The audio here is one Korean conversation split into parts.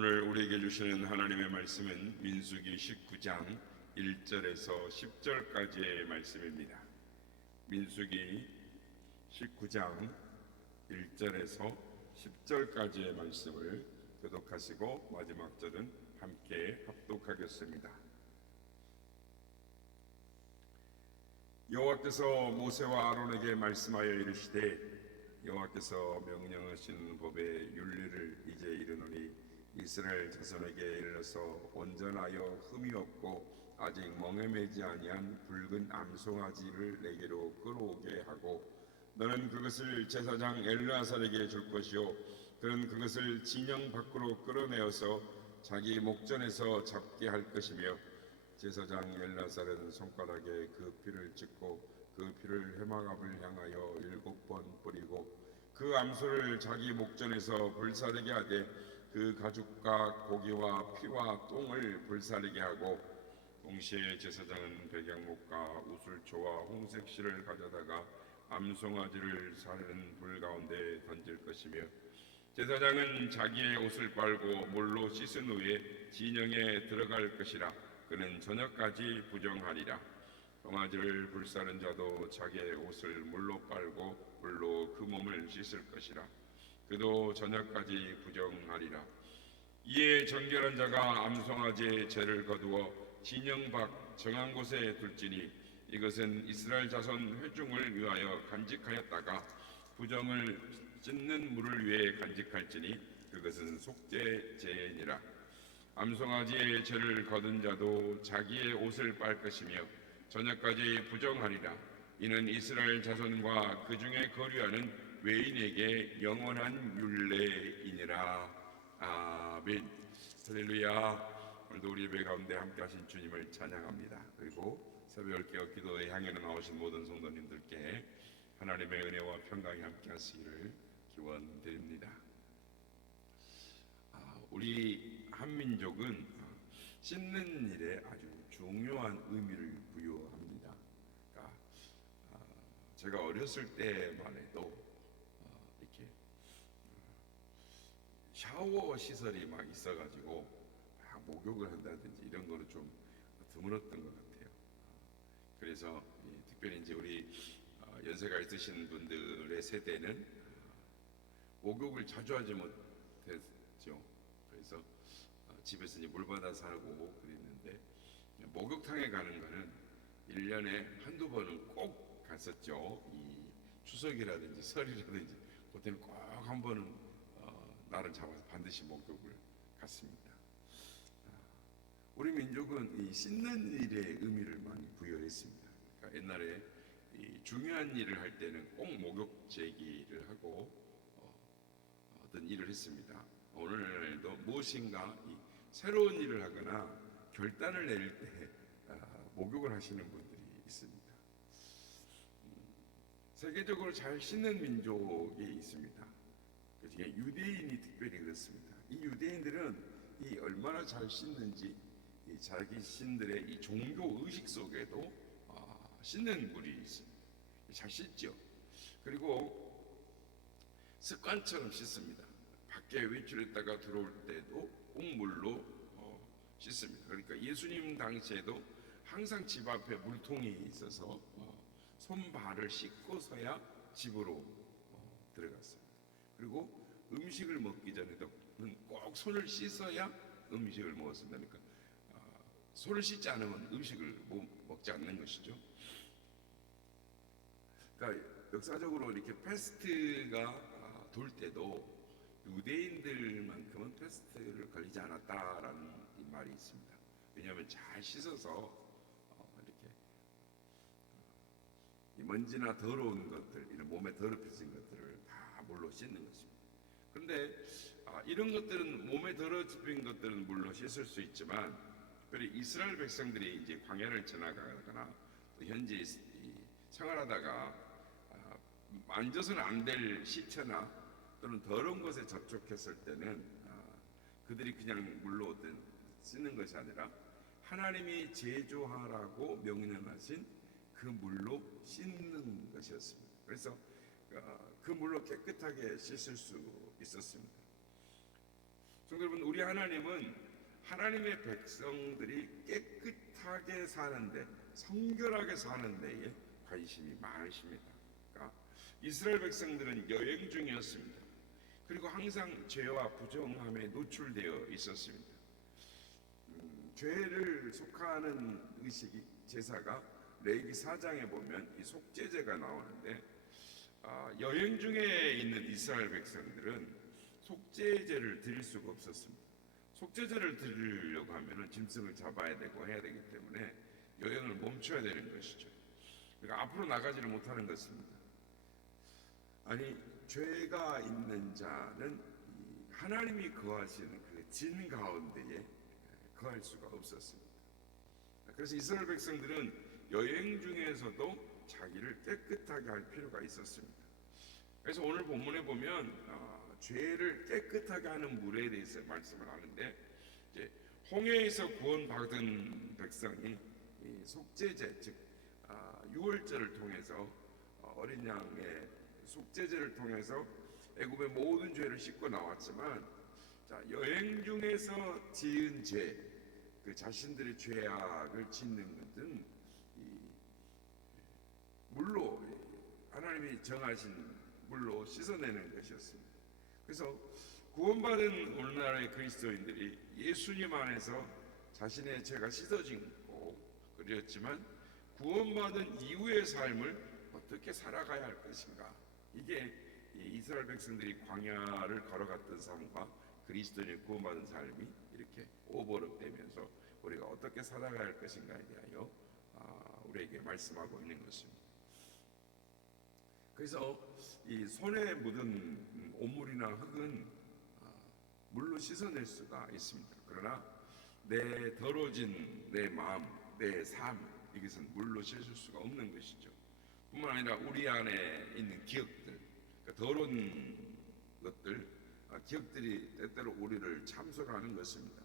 오늘 우리에게 주시는 하나님의 말씀은 민수기 19장 1절에서 10절까지의 말씀입니다. 민수기 19장 1절에서 10절까지의 말씀을 교독하시고 마지막 절은 함께 합독하겠습니다. 여호와께서 모세와 아론에게 말씀하여 이르시되 여호와께서 명령하신 법의 윤리를 이제 이르노니 이스라엘 자손에게 이르러서 온전하여 흠이 없고 아직 멍에 매지 아니한 붉은 암송아지를 내게로 끌어오게 하고 너는 그것을 제사장 엘르아살에게 줄 것이요 그는 그것을 진영 밖으로 끌어내어서 자기 목전에서 잡게 할 것이며 제사장 엘르아살은 손가락에 그 피를 찍고 그 피를 회막앞을 향하여 7번 뿌리고 그 암소를 자기 목전에서 불사르게 하되 그 가죽과 고기와 피와 똥을 불사르게 하고 동시에 제사장은 백양목과 우슬초와 홍색실을 가져다가 암송아지를 사르는 불 가운데 던질 것이며 제사장은 자기의 옷을 빨고 물로 씻은 후에 진영에 들어갈 것이라 그는 저녁까지 부정하리라. 송아지를 불사른 자도 자기의 옷을 물로 빨고 물로 그 몸을 씻을 것이라. 그도 저녁까지 부정하리라. 이에 정결한 자가 암송아지의 죄를 거두어 진영 밖 정한 곳에 둘지니 이것은 이스라엘 자손 회중을 위하여 간직하였다가 부정을 씻는 물을 위해 간직할지니 그것은 속죄 제니라. 암송아지의 죄를 거둔 자도 자기의 옷을 빨 것이며 저녁까지 부정하리라. 이는 이스라엘 자손과 그 중에 거류하는 외인에게 영원한 율례이니라. 아멘. 할렐루야. 오늘도 우리 예배 가운데 함께 하신 주님을 찬양합니다. 그리고 새벽 깨어 기도에 향해는 나오신 모든 성도님들께 하나님의 은혜와 평강이 함께 하시기를 기원드립니다. 우리 한민족은 씻는 일에 아주 중요한 의미를 부여합니다. 그러니까 제가 어렸을 때만 해도 이렇게 샤워 시설이 막 있어가지고 목욕을 한다든지 이런 거는 좀 드물었던 것 같아요. 그래서 특별히 이제 우리 연세가 있으신 분들의 세대는 목욕을 자주 하지 못했죠. 그래서 집에서 이제 물 받아서 하고 그랬는데 목욕탕에 가는 거는 1년에 한두 번은 꼭 갔었죠. 이 추석이라든지 설이라든지 그때는 꼭 한 번은 날을 잡아서 반드시 목욕을 갔습니다. 우리 민족은 이 씻는 일에 의미를 많이 부여했습니다. 그러니까 옛날에 이 중요한 일을 할 때는 꼭 목욕 제기를 하고 어떤 일을 했습니다. 오늘날도 무엇인가 이 새로운 일을 하거나 결단을 내릴 때 목욕을 하시는 분들이 있습니다. 세계적으로 잘 씻는 민족이 있습니다. 그중에 유대인이 특별히 그렇습니다. 이 유대인들은 이 얼마나 잘 씻는지 이 자기 신들의 이 종교 의식 속에도 씻는 물이 있습니다. 잘 씻죠. 그리고 습관처럼 씻습니다. 밖에 외출했다가 들어올 때도 꼭 물로 씻습니다. 그러니까 예수님 당시에도 항상 집 앞에 물통이 있어서 손발을 씻고서야 집으로 들어갔습니다. 그리고 음식을 먹기 전에도 꼭 손을 씻어야 음식을 먹었습니다. 그러니까 손을 씻지 않으면 음식을 먹지 않는 것이죠. 그러니까 역사적으로 이렇게 패스트가 돌 때도 유대인들만큼은 패스트를 걸리지 않았다라는 말이 있습니다. 왜냐하면 잘 씻어서 이렇게 먼지나 더러운 것들, 이런 몸에 더럽혀진 것들을 다 물로 씻는 것입니다. 그런데 이런 것들은 몸에 더럽힌 것들은 물로 씻을 수 있지만 특별히 이스라엘 백성들이 이제 광야를 지나가거나 또 현재 생활하다가 만져서는 안 될 시체나 또는 더러운 것에 접촉했을 때는 그들이 그냥 물로 씻는 것이 아니라 하나님이 제조하라고 명령하신 그 물로 씻는 것이었습니다. 그래서 그 물로 깨끗하게 씻을 수 있었습니다. 성도 여러분, 우리 하나님은 하나님의 백성들이 깨끗하게 사는데, 성결하게 사는 데에 관심이 많으십니다. 그러니까 이스라엘 백성들은 여행 중이었습니다. 그리고 항상 죄와 부정함에 노출되어 있었습니다. 죄를 속하는 의식이 제사가 레위기 4장에 보면 이 속죄제가 나오는데, 여행 중에 있는 이스라엘 백성들은 속죄제를 드릴 수가 없었습니다. 속죄제를 드리려고 하면은 짐승을 잡아야 되고 해야 되기 때문에 여행을 멈춰야 되는 것이죠. 그러니까 앞으로 나가지를 못하는 것입니다. 아니, 죄가 있는 자는 하나님이 거하시는 그 진 가운데에 거할 수가 없었습니다. 그래서 이스라엘 백성들은 여행 중에서도 자기를 깨끗하게 할 필요가 있었습니다. 그래서 오늘 본문에 보면 죄를 깨끗하게 하는 물에 대해서 말씀을 하는데, 이제 홍해에서 구원받은 백성이 이 속죄제, 즉 유월절을 통해서 어린 양의 속죄제를 통해서 애굽의 모든 죄를 씻고 나왔지만, 여행 중에서 지은 죄, 그 자신들의 죄악을 짓는 것은 물로, 하나님이 정하신 물로 씻어내는 것이었습니다. 그래서 구원받은 오늘날의 그리스도인들이 예수님 안에서 자신의 죄가 씻어지고 그랬지만, 구원받은 이후의 삶을 어떻게 살아가야 할 것인가, 이게 이스라엘 백성들이 광야를 걸어갔던 삶과 그리스도인의 구원받은 삶이 이렇게 오버랩되면서 우리가 어떻게 살아가야 할 것인가에 대하여 우리에게 말씀하고 있는 것입니다. 그래서 이 손에 묻은 오물이나 흙은 물로 씻어낼 수가 있습니다. 그러나 내 더러워진 내 마음, 내 삶, 이것은 물로 씻을 수가 없는 것이죠. 뿐만 아니라 우리 안에 있는 기억들, 그러니까 더러운 것들, 기억들이 때때로 우리를 참소하는 것입니다.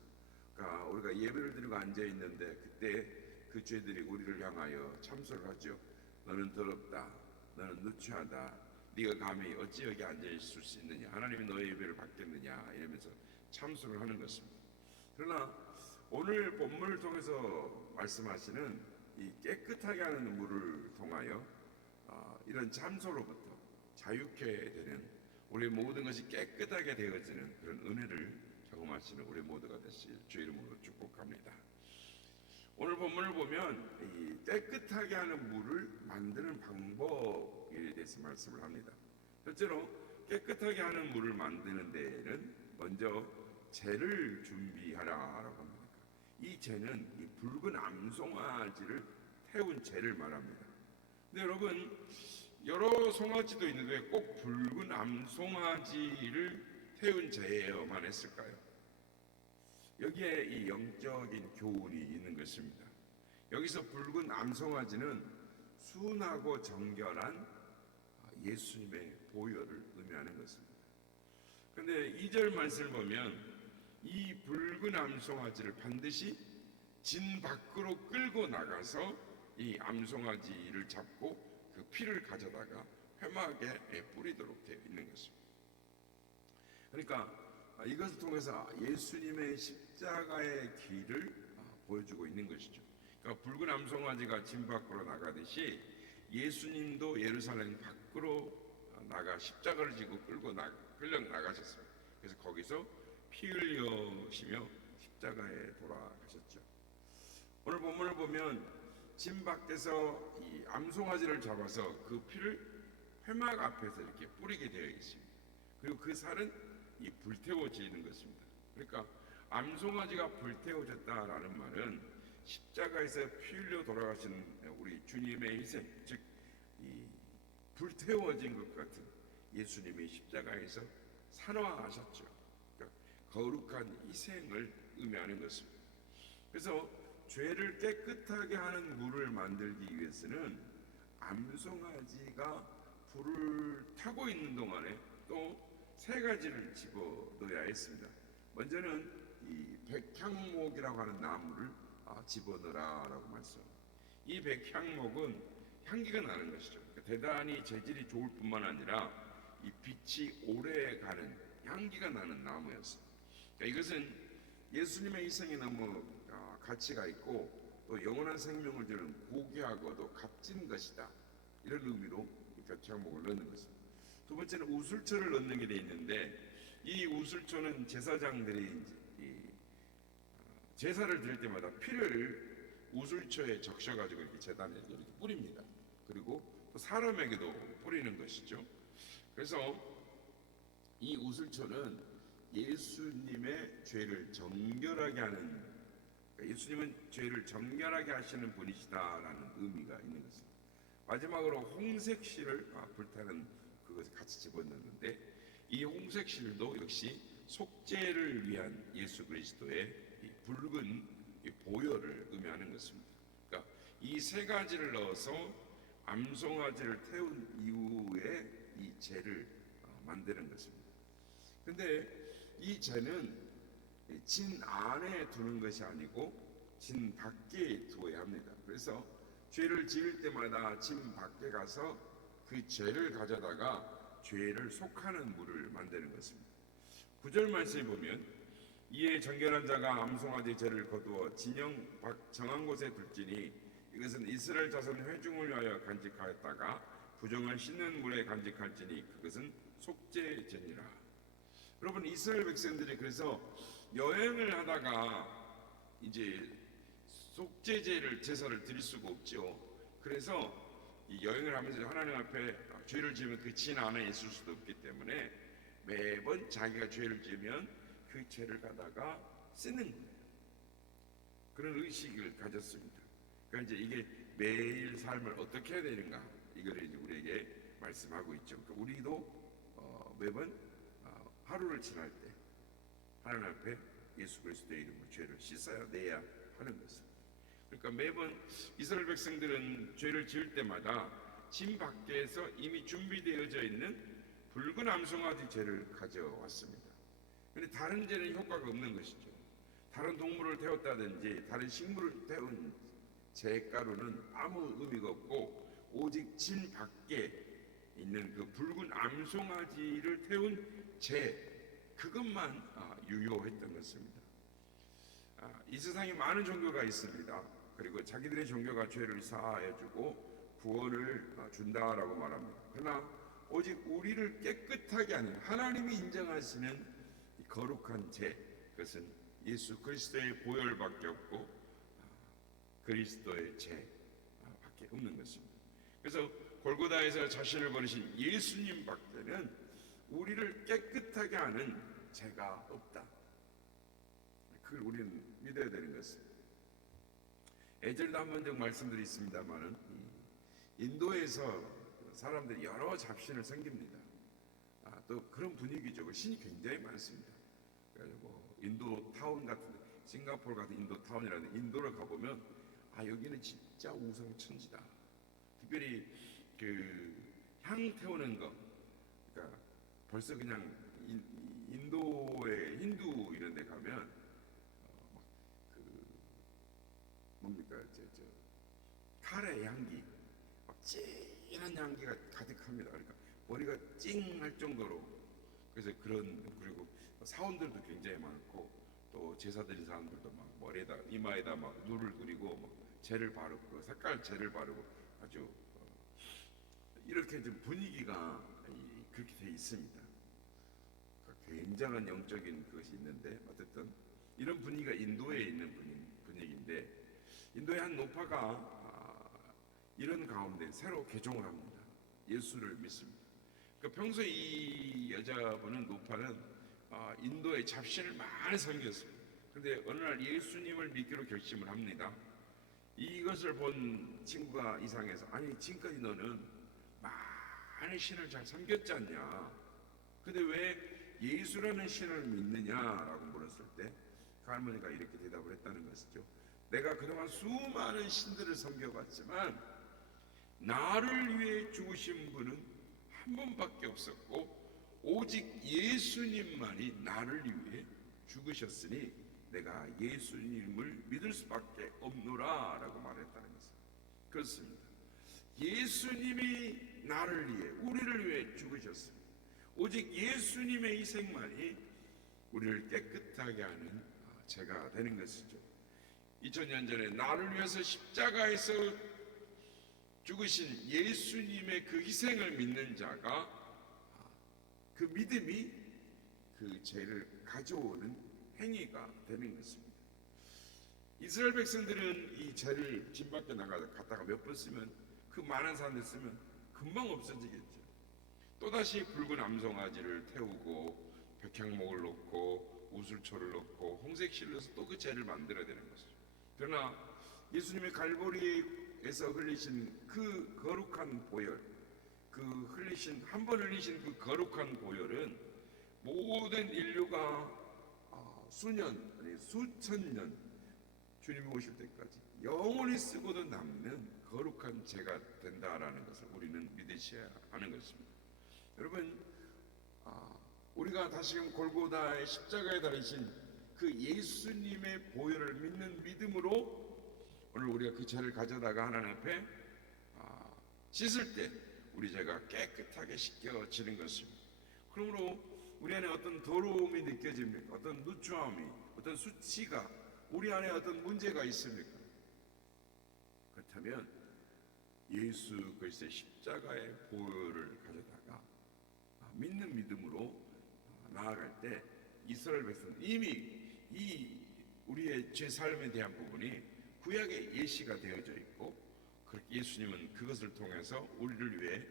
그러니까 우리가 예배를 드리고 앉아 있는데 그때 그 죄들이 우리를 향하여 참소를 하죠. 너는 더럽다, 너는 누추하다, 네가 감히 어찌 여기 앉아 있을 수 있느냐, 하나님이 너의 예배를 받겠느냐, 이러면서 참소를 하는 것입니다. 그러나 오늘 본문을 통해서 말씀하시는 이 깨끗하게 하는 물을 통하여 이런 참소로부터 자유케 되는, 우리 모든 것이 깨끗하게 되어지는 그런 은혜를 경험하시는 우리 모두가 되실 주 이름으로 축복합니다. 오늘 본문을 보면 이 깨끗하게 하는 물을 만드는 방법에 대해서 말씀을 합니다. 실제로 깨끗하게 하는 물을 만드는 데에는 먼저 재를 준비하라라고 합니다. 이 재는 이 붉은 암송아지를 태운 재를 말합니다. 근데 여러분, 여러 송아지도 있는데 꼭 붉은 암송아지를 태운 재여만 했을까요? 여기에 이 영적인 교훈이 있는 것입니다. 여기서 붉은 암송아지는 순하고 정결한 예수님의 보혈을 의미하는 것입니다. 그런데 2절 말씀을 보면 이 붉은 암송아지를 반드시 진 밖으로 끌고 나가서 이 암송아지를 잡고 그 피를 가져다가 회막에 뿌리도록 되어 있는 것입니다. 그러니까 이것을 통해서 예수님의 십자가의 길을 보여주고 있는 것이죠. 그러니까 붉은 암송아지가 진 밖으로 나가듯이 예수님도 예루살렘 밖으로 나가 십자가를 지고 끌려 나가셨습니다. 그래서 거기서 피 흘려시며 십자가에 돌아가셨죠. 오늘 본문을 보면 진 밖에서 이 암송아지를 잡아서 그 피를 회막 앞에서 이렇게 뿌리게 되어 있습니다. 그리고 그 살은 이 불태워지는 것입니다. 그러니까 암송아지가 불태워졌다라는 말은 십자가에서 피 흘려 돌아가시는 우리 주님의 희생, 즉 이 불태워진 것 같은 예수님이 십자가에서 산화하셨죠. 그러니까 거룩한 희생을 의미하는 것입니다. 그래서 죄를 깨끗하게 하는 물을 만들기 위해서는 암송아지가 불을 타고 있는 동안에 또 세 가지를 집어넣어야 했습니다. 먼저는 이 백향목이라고 하는 나무를 집어넣으라라고 말씀합니다. 이 백향목은 향기가 나는 것이죠. 그러니까 대단히 재질이 좋을 뿐만 아니라 이 빛이 오래 가는 향기가 나는 나무였습니다. 그러니까 이것은 예수님의 희생이 너무 가치가 있고 또 영원한 생명을 주는 고귀하고도 값진 것이다. 이런 의미로 교창목을 넣는 것입니다. 두 번째는 우술초를 넣는 게 돼 있는데 이 우술초는 제사장들이 제사를 드릴 때마다 피를 우술초에 적셔가지고 이렇게 제단에 이렇게 뿌립니다. 그리고 또 사람에게도 뿌리는 것이죠. 그래서 이 우술초는 예수님의 죄를 정결하게 하는, 그러니까 예수님은 죄를 정결하게 하시는 분이시다라는 의미가 있는 것입니다. 마지막으로 홍색실을 불타는 그것을 같이 집어넣는데 이 홍색실도 역시 속죄를 위한 예수 그리스도의 이 붉은 이 보혈을 의미하는 것입니다. 그러니까 이 세 가지를 넣어서 암송아지를 태운 이후에 이 제를 만드는 것입니다. 근데 이 제는 진 안에 두는 것이 아니고 진 밖에 두어야 합니다. 그래서 죄를 지을 때마다 진 밖에 가서 그 죄를 가져다가 죄를 속하는 물을 만드는 것입니다. 9절 말씀에 보면 이에 정결한 자가 암송아지 죄를 거두어 진영 정한 곳에 둘지니 이것은 이스라엘 자손 회중을 위하여 간직하였다가 부정을 씻는 물에 간직할지니 그것은 속죄제니라. 여러분, 이스라엘 백성들이 그래서 여행을 하다가 이제 속죄제를 제사를 드릴 수가 없죠. 그래서 이 여행을 하면서 하나님 앞에 죄를 지으면 그 진 안에 있을 수도 없기 때문에 매번 자기가 죄를 지으면 그 죄를 가다가 쓰는 거예요. 그런 의식을 가졌습니다. 그러니까 이제 이게 매일 삶을 어떻게 해야 되는가 이거를 이제 우리에게 말씀하고 있죠. 그러니까 우리도 매번 하루를 지날 때 하나님 앞에 예수 그리스도의 이름으로 죄를 씻어야 내야 하는 것입니다. 그러니까 매번 이스라엘 백성들은 죄를 지을 때마다 진 밖에서 이미 준비되어져 있는 붉은 암송아지 죄를 가져왔습니다. 그런데 다른 죄는 효과가 없는 것이죠. 다른 동물을 태웠다든지 다른 식물을 태운 제가루는 아무 의미가 없고 오직 진 밖에 있는 그 붉은 암송아지를 태운 제 그것만 유효했던 것입니다. 이 세상에 많은 종교가 있습니다. 그리고 자기들의 종교가 죄를 사하여주고 구원을 준다라고 말합니다. 그러나 오직 우리를 깨끗하게 하는 하나님이 인정하시는 거룩한 죄, 그것은 예수 그리스도의 보혈밖에 없고 그리스도의 죄밖에 없는 것입니다. 그래서 골고다에서 자신을 버리신 예수님 밖에는 우리를 깨끗하게 하는 죄가 없다. 그걸 우리는 믿어야 되는 것입니다. 예전에도 한번 좀 말씀드렸습니다만은 인도에서 사람들이 여러 잡신을 섬깁니다. 또 그런 분위기죠. 신이 굉장히 많습니다. 그래가지고 인도 타운 같은 싱가포르 같은 인도 타운이라는 인도를 가보면 여기는 진짜 우성천지다. 특별히 그 향 태우는 거, 그러니까 벌써 그냥 인도의 힌두 이런 데 가면 뭡니까 카레 향기, 진한 향기가 가득합니다. 그러니까 머리가 찡할 정도로. 그래서 그리고 사원들도 굉장히 많고 또 제사 드린 사람들도 막 머리에다 이마에다 막 누를 그리고 막 재를 바르고 색깔 재를 바르고 아주 이렇게 좀 분위기가 그렇게 돼 있습니다. 굉장한 영적인 그것이 있는데 어쨌든 이런 분위기가 인도에 있는 분위기인데 인도의 한 노파가 이런 가운데 새로 개종을 합니다. 예수를 믿습니다. 그러니까 평소에 이 여자분은 노파는 인도의 잡신을 많이 섬겼습니다. 그런데 어느 날 예수님을 믿기로 결심을 합니다. 이것을 본 친구가 이상해서 아니 지금까지 너는 많은 신을 잘 섬겼지 않냐? 근데 왜 예수라는 신을 믿느냐라고 물었을 때 그 할머니가 이렇게 대답을 했다는 것이죠. 내가 그동안 수많은 신들을 섬겨봤지만 나를 위해 죽으신 분은 한 분밖에 없었고 오직 예수님만이 나를 위해 죽으셨으니 내가 예수님을 믿을 수밖에 없노라 라고 말했다는 것입니다. 그렇습니다. 예수님이 나를 위해 우리를 위해 죽으셨습니다. 오직 예수님의 희생만이 우리를 깨끗하게 하는 죄가 되는 것이죠. 2000년 전에 나를 위해서 십자가에서 죽으신 예수님의 그 희생을 믿는 자가 그 믿음이 그 죄를 가져오는 행위가 되는 것입니다. 이스라엘 백성들은 이 죄를 진 밖에 갔다가 몇 번 쓰면 그 많은 사람들 쓰면 금방 없어지겠죠. 또다시 붉은 암송아지를 태우고 백향목을 놓고 우슬초를 놓고 홍색실을 넣어서 또 그 죄를 만들어야 되는 것이죠. 그러나 예수님의 갈보리에서 흘리신 그 거룩한 보혈, 한 번 흘리신 그 거룩한 보혈은 모든 인류가 수년 아니 수천 년 주님이 오실 때까지 영원히 쓰고도 남는 거룩한 죄가 된다라는 것을 우리는 믿으셔야 하는 것입니다. 여러분, 우리가 다시금 골고다의 십자가에 달리신 그 예수님의 보혈을 믿는 믿음으로 오늘 우리가 그 죄를 가져다가 하나님 앞에 씻을 때 우리 죄가 깨끗하게 씻겨지는 것입니다. 그러므로 우리 안에 어떤 더러움이 느껴집니까? 어떤 누추함이, 어떤 수치가 우리 안에 어떤 문제가 있습니까? 그렇다면 예수 그리스도의 십자가의 보혈을 가져다가 믿는 믿음으로 나아갈 때 이스라엘 백성은 이미 이 우리의 죄 삶에 대한 부분이 구약의 예시가 되어져 있고, 그렇게 예수님은 그것을 통해서 우리를 위해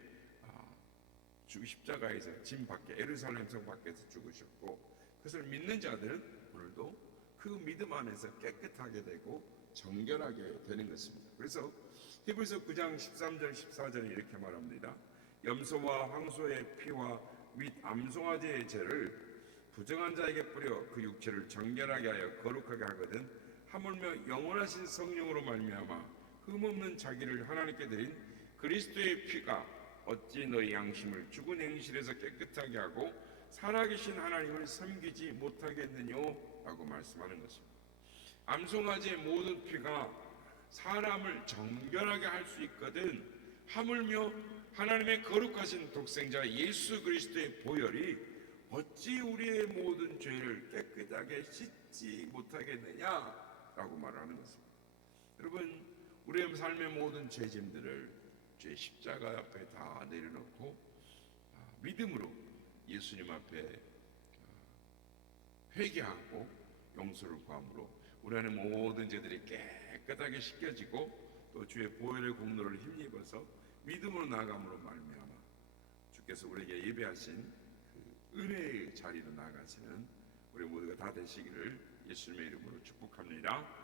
십자가에서 진 밖에 예루살렘 성 밖에서 죽으셨고, 그것을 믿는 자들은 오늘도 그 믿음 안에서 깨끗하게 되고 정결하게 되는 것입니다. 그래서 히브리서 9장 13절 14절에 이렇게 말합니다. 염소와 황소의 피와 및 암송아지의 죄를 부정한 자에게 뿌려 그 육체를 정결하게 하여 거룩하게 하거든 하물며 영원하신 성령으로 말미암아 흠없는 자기를 하나님께 드린 그리스도의 피가 어찌 너희 양심을 죽은 행실에서 깨끗하게 하고 살아계신 하나님을 섬기지 못하겠느뇨? 라고 말씀하는 것입니다. 암송아지의 모든 피가 사람을 정결하게 할 수 있거든 하물며 하나님의 거룩하신 독생자 예수 그리스도의 보혈이 어찌 우리의 모든 죄를 깨끗하게 씻지 못하겠느냐라고 말하는 것입니다. 여러분, 우리의 삶의 모든 죄짐들을 죄 십자가 앞에 다 내려놓고 믿음으로 예수님 앞에 회개하고 용서를 구함으로 우리 안의 모든 죄들이 깨끗하게 씻겨지고 또 주의 보혈의 공로를 힘입어서 믿음으로 나아감으로 말미암아 주께서 우리에게 예배하신 그 은혜의 자리로 나아가시는 우리 모두가 다 되시기를 예수님의 이름으로 축복합니다.